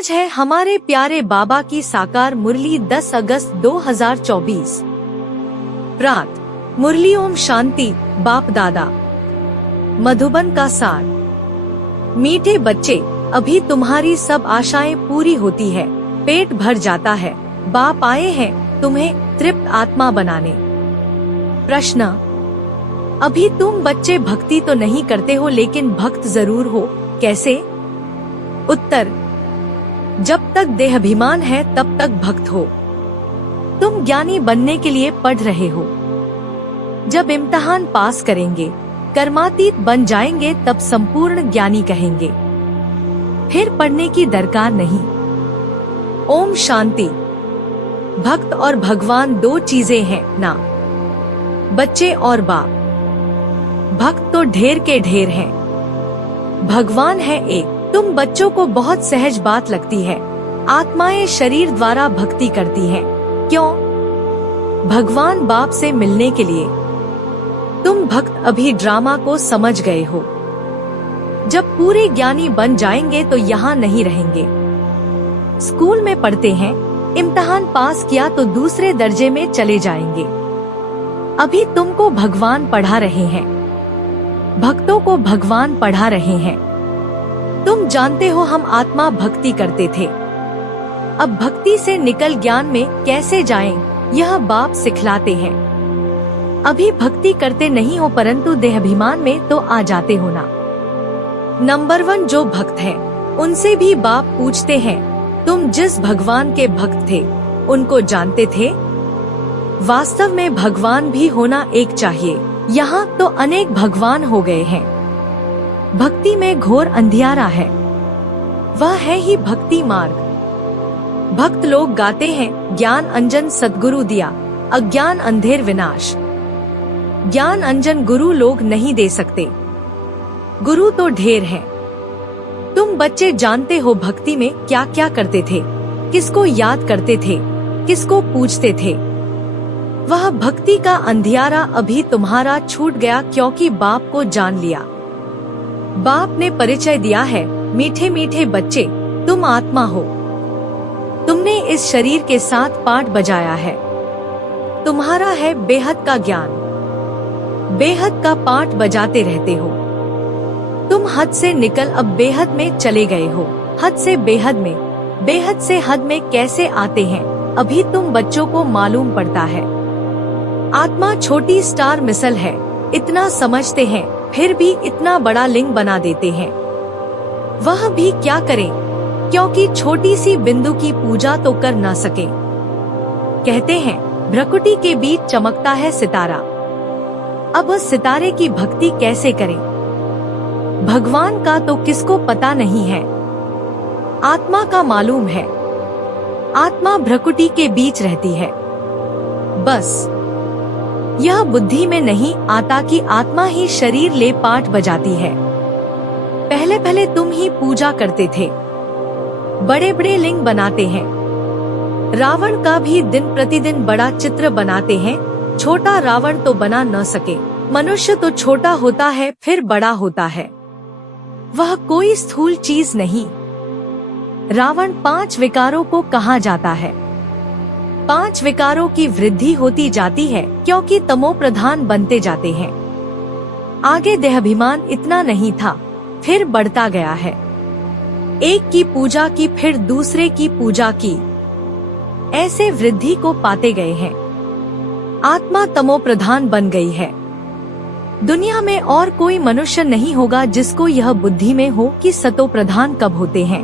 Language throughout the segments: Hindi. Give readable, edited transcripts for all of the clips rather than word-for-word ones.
आज है हमारे प्यारे बाबा की साकार मुरली 10 अगस्त 2024। प्रात मुरली ओम शांति बाप दादा। मधुबन का सार। मीठे बच्चे, अभी तुम्हारी सब आशाएं पूरी होती है, पेट भर जाता है। बाप आए हैं तुम्हें तृप्त आत्मा बनाने। प्रश्न। अभी तुम बच्चे भक्ति तो नहीं करते हो, लेकिन भक्त जरूर हो, कैसे? उत्तर। जब तक देहाभिमान है तब तक भक्त हो। तुम ज्ञानी बनने के लिए पढ़ रहे हो। जब इम्तिहान पास करेंगे, कर्मातीत बन जाएंगे, तब संपूर्ण ज्ञानी कहेंगे। फिर पढ़ने की दरकार नहीं। ओम शांति। भक्त और भगवान दो चीजें हैं ना, बच्चे और बाप। भक्त तो ढेर के ढेर हैं, भगवान है एक। तुम बच्चों को बहुत सहज बात लगती है, आत्माएं शरीर द्वारा भक्ति करती हैं। क्यों? भगवान बाप से मिलने के लिए। तुम भक्त अभी ड्रामा को समझ गए हो। जब पूरे ज्ञानी बन जाएंगे तो यहाँ नहीं रहेंगे। स्कूल में पढ़ते हैं, इम्तिहान पास किया तो दूसरे दर्जे में चले जाएंगे। अभी तुमको भगवान पढ़ा रहे हैं, भक्तों को भगवान पढ़ा रहे हैं। तुम जानते हो हम आत्मा भक्ति करते थे, अब भक्ति से निकल ज्ञान में कैसे जाएं, यह बाप सिखलाते हैं। अभी भक्ति करते नहीं हो, परंतु देहाभिमान में तो आ जाते हो ना। नंबर 1 जो भक्त हैं, उनसे भी बाप पूछते हैं, तुम जिस भगवान के भक्त थे उनको जानते थे? वास्तव में भगवान भी होना एक चाहिए। यहाँ तो अनेक भगवान हो गए हैं। भक्ति में घोर अंधियारा है, वह है ही भक्ति मार्ग। भक्त लोग गाते हैं, ज्ञान अंजन सद्गुरु दिया, अज्ञान अंधेर विनाश। ज्ञान अंजन गुरु लोग नहीं दे सकते, गुरु तो ढेर हैं। तुम बच्चे जानते हो भक्ति में क्या क्या करते थे, किसको याद करते थे, किसको पूछते थे। वह भक्ति का अंधियारा अभी तुम्हारा छूट गया, क्योंकि बाप को जान लिया। बाप ने परिचय दिया है, मीठे मीठे बच्चे, तुम आत्मा हो। तुमने इस शरीर के साथ पाठ बजाया है, तुम्हारा है बेहद का ज्ञान। बेहद का पाठ बजाते रहते हो। तुम हद से निकल अब बेहद में चले गए हो। हद से बेहद में, बेहद से हद में कैसे आते हैं, अभी तुम बच्चों को मालूम पड़ता है। आत्मा छोटी स्टार मिसल है, इतना समझते हैं, फिर भी इतना बड़ा लिंग बना देते हैं। वह भी क्या करें, क्योंकि छोटी सी बिंदु की पूजा तो कर ना सके। कहते हैं भ्रकुटी के बीच चमकता है सितारा। अब उस सितारे की भक्ति कैसे करें? भगवान का तो किसको पता नहीं है, आत्मा का मालूम है। आत्मा भ्रकुटी के बीच रहती है। बस यह बुद्धि में नहीं आता कि आत्मा ही शरीर ले पाठ बजाती है। पहले पहले तुम ही पूजा करते थे, बड़े बड़े लिंग बनाते हैं। रावण का भी दिन प्रतिदिन बड़ा चित्र बनाते हैं। छोटा रावण तो बना न सके। मनुष्य तो छोटा होता है फिर बड़ा होता है, वह कोई स्थूल चीज नहीं। रावण 5 विकारों को कहा जाता है। 5 विकारों की वृद्धि होती जाती है, क्योंकि तमो प्रधान बनते जाते हैं। आगे देहाभिमान इतना नहीं था, फिर बढ़ता गया है। एक की पूजा की, फिर दूसरे की पूजा की, ऐसे वृद्धि को पाते गए हैं। आत्मा तमो प्रधान बन गई है। दुनिया में और कोई मनुष्य नहीं होगा जिसको यह बुद्धि में हो कि सतो प्रधान कब होते हैं,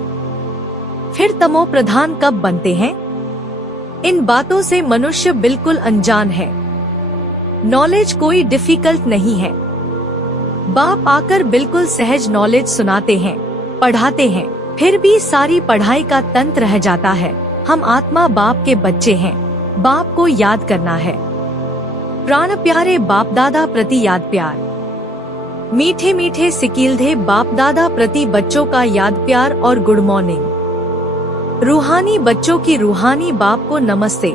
फिर तमो प्रधान कब बनते हैं। इन बातों से मनुष्य बिल्कुल अनजान है। नॉलेज कोई डिफिकल्ट नहीं है। बाप आकर बिल्कुल सहज नॉलेज सुनाते हैं, पढ़ाते हैं, फिर भी सारी पढ़ाई का तंत्र रह जाता है। हम आत्मा बाप के बच्चे हैं, बाप को याद करना है। प्राण प्यारे बाप दादा प्रति याद प्यार। मीठे मीठे सिकीलधे बाप दादा प्रति बच्चों का याद प्यार और गुड मॉर्निंग। रूहानी बच्चों की रूहानी बाप को नमस्ते।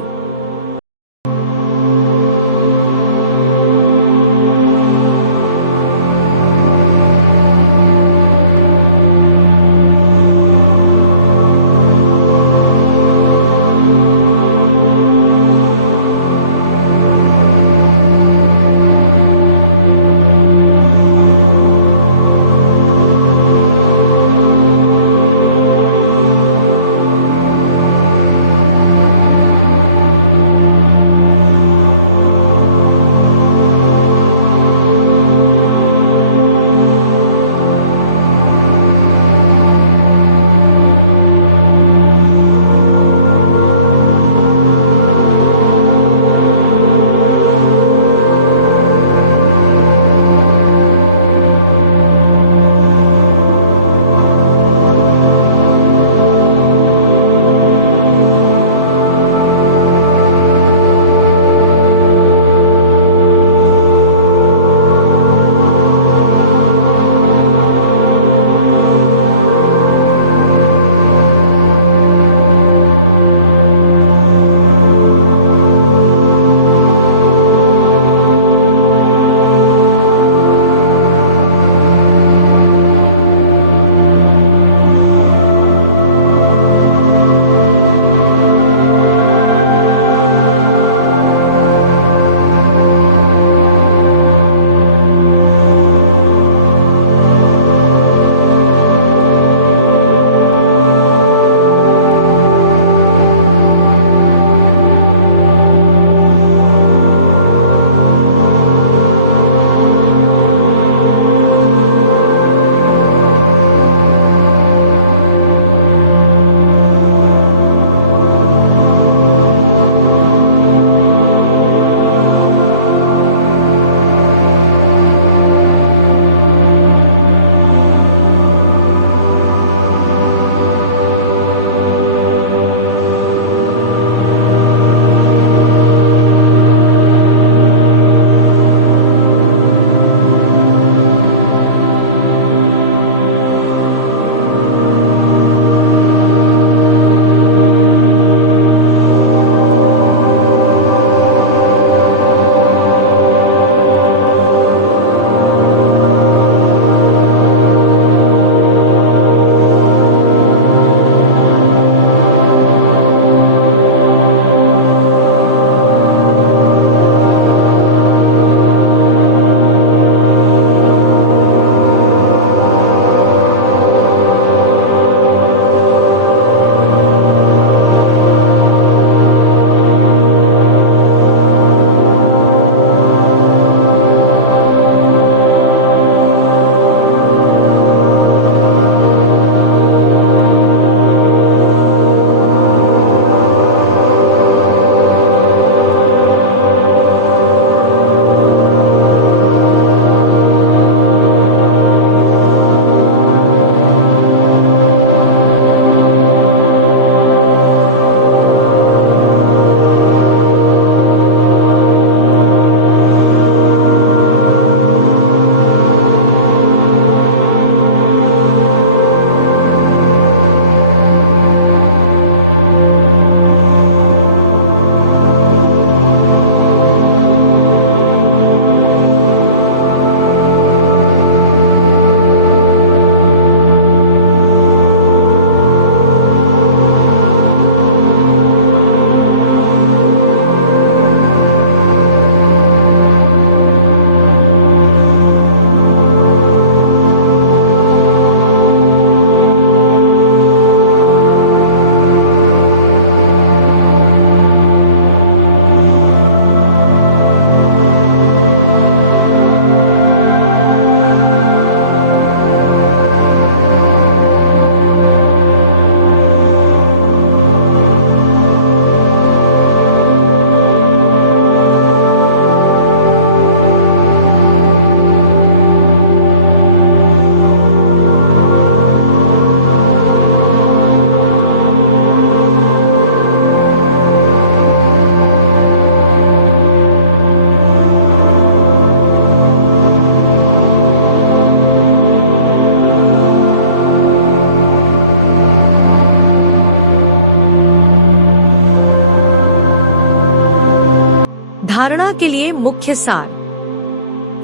धारणा के लिए मुख्य सार।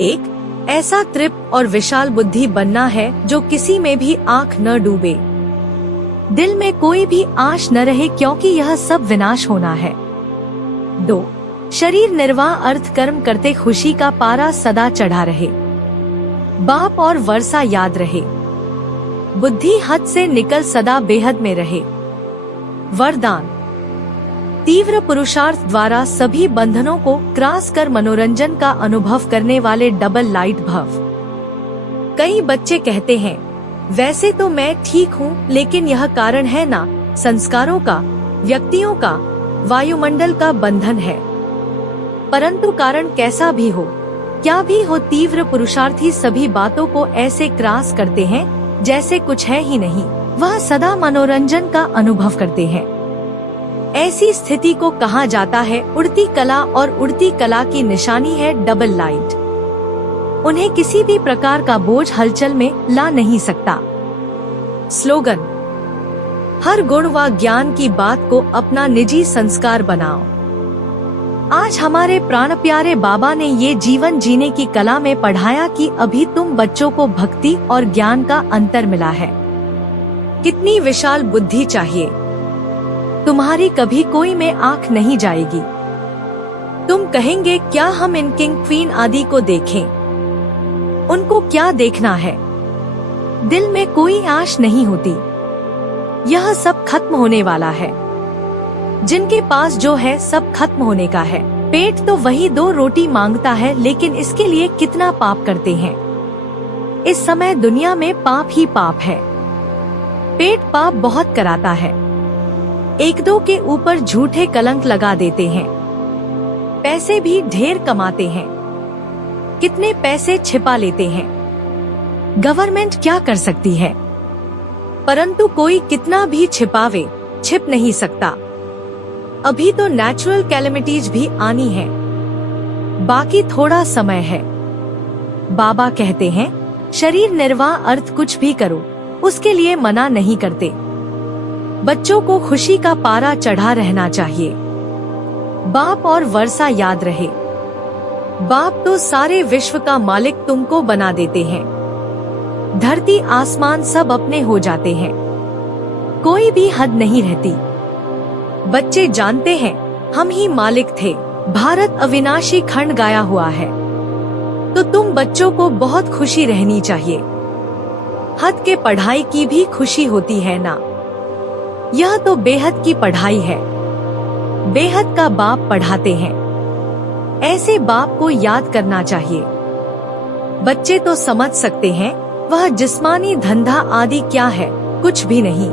1. ऐसा तृप्त और विशाल बुद्धि बनना है जो किसी में भी आंख न डूबे, दिल में कोई भी आश न रहे, क्योंकि यह सब विनाश होना है। 2. शरीर निर्वाह अर्थ कर्म करते खुशी का पारा सदा चढ़ा रहे, बाप और वर्षा याद रहे, बुद्धि हद से निकल सदा बेहद में रहे। वरदान। तीव्र पुरुषार्थ द्वारा सभी बंधनों को क्रॉस कर मनोरंजन का अनुभव करने वाले डबल लाइट भव। कई बच्चे कहते हैं, वैसे तो मैं ठीक हूँ, लेकिन यह कारण है ना संस्कारों का, व्यक्तियों का, वायुमंडल का बंधन है। परंतु कारण कैसा भी हो, क्या भी हो, तीव्र पुरुषार्थी सभी बातों को ऐसे क्रॉस करते हैं जैसे कुछ है ही नहीं। वह सदा मनोरंजन का अनुभव करते हैं। ऐसी स्थिति को कहा जाता है उड़ती कला, और उड़ती कला की निशानी है डबल लाइट। उन्हें किसी भी प्रकार का बोझ हलचल में ला नहीं सकता। स्लोगन। हर गुण व ज्ञान की बात को अपना निजी संस्कार बनाओ। आज हमारे प्राण प्यारे बाबा ने ये जीवन जीने की कला में पढ़ाया कि अभी तुम बच्चों को भक्ति और ज्ञान का अंतर मिला है। कितनी विशाल बुद्धि चाहिए, तुम्हारी कभी कोई में आंख नहीं जाएगी। तुम कहेंगे, क्या हम इन किंग क्वीन आदि को देखें? उनको क्या देखना है? दिल में कोई आश नहीं होती। यह सब खत्म होने वाला है। जिनके पास जो है सब खत्म होने का है। पेट तो वही 2 रोटी मांगता है, लेकिन इसके लिए कितना पाप करते हैं। इस समय दुनिया में पाप ही पाप है। पेट पाप बहुत कराता है। 1-2 के ऊपर झूठे कलंक लगा देते हैं। पैसे भी ढेर कमाते हैं। कितने पैसे छिपा लेते हैं। गवर्नमेंट क्या कर सकती है? परंतु कोई कितना भी छिपावे, छिप नहीं सकता। अभी तो नेचुरल कैलेमिटीज भी आनी है, बाकी थोड़ा समय है। बाबा कहते हैं, शरीर निर्वाह अर्थ कुछ भी करो, उसके लिए मना नहीं करते। बच्चों को खुशी का पारा चढ़ा रहना चाहिए। बाप और वर्षा याद रहे। बाप तो सारे विश्व का मालिक तुमको बना देते हैं। धरती आसमान सब अपने हो जाते हैं, कोई भी हद नहीं रहती। बच्चे जानते हैं हम ही मालिक थे। भारत अविनाशी खंड गाया हुआ है, तो तुम बच्चों को बहुत खुशी रहनी चाहिए। हद के पढ़ाई की भी खुशी होती है ना। यह तो बेहद की पढ़ाई है। बेहद का बाप पढ़ाते हैं। ऐसे बाप को याद करना चाहिए। बच्चे तो समझ सकते हैं वह जिस्मानी धंधा आदि क्या है, कुछ भी नहीं।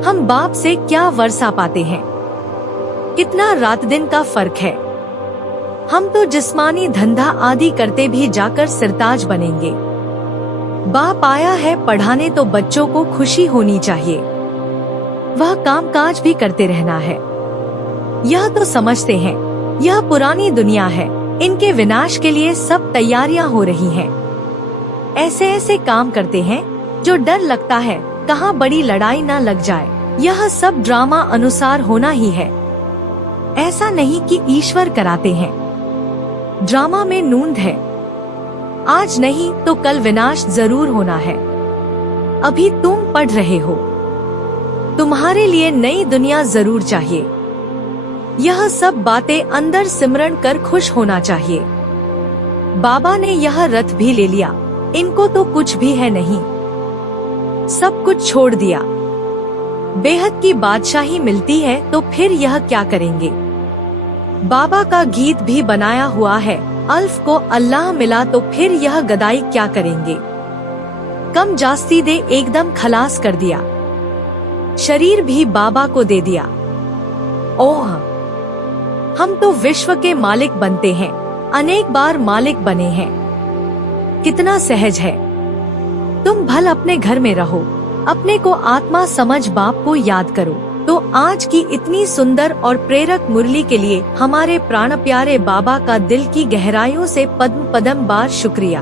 हम बाप से क्या वर्षा पाते हैं, कितना रात दिन का फर्क है। हम तो जिस्मानी धंधा आदि करते भी जाकर सिरताज बनेंगे। बाप आया है पढ़ाने, तो बच्चों को खुशी होनी चाहिए। वह कामकाज भी करते रहना है। यह तो समझते हैं यह पुरानी दुनिया है, इनके विनाश के लिए सब तैयारियां हो रही हैं। ऐसे ऐसे काम करते हैं जो डर लगता है कहाँ बड़ी लड़ाई न लग जाए। यह सब ड्रामा अनुसार होना ही है। ऐसा नहीं कि ईश्वर कराते हैं। ड्रामा में नूंद है। आज नहीं तो कल विनाश जरूर होना है। अभी तुम पढ़ रहे हो, तुम्हारे लिए नई दुनिया जरूर चाहिए। यह सब बातें अंदर सिमरन कर खुश होना चाहिए। बाबा ने यह रथ भी ले लिया, इनको तो कुछ भी है नहीं, सब कुछ छोड़ दिया। बेहद की बादशाही मिलती है तो फिर यह क्या करेंगे। बाबा का गीत भी बनाया हुआ है, अल्फ को अल्लाह मिला तो फिर यह गदाई क्या करेंगे। कम जास्ती दे एकदम खलास कर दिया। शरीर भी बाबा को दे दिया। ओह, हम तो विश्व के मालिक बनते हैं, अनेक बार मालिक बने हैं। कितना सहज है। तुम भल अपने घर में रहो, अपने को आत्मा समझ बाप को याद करो। तो आज की इतनी सुंदर और प्रेरक मुरली के लिए हमारे प्राण प्यारे बाबा का दिल की गहराइयों से पद्म पद्म बार शुक्रिया।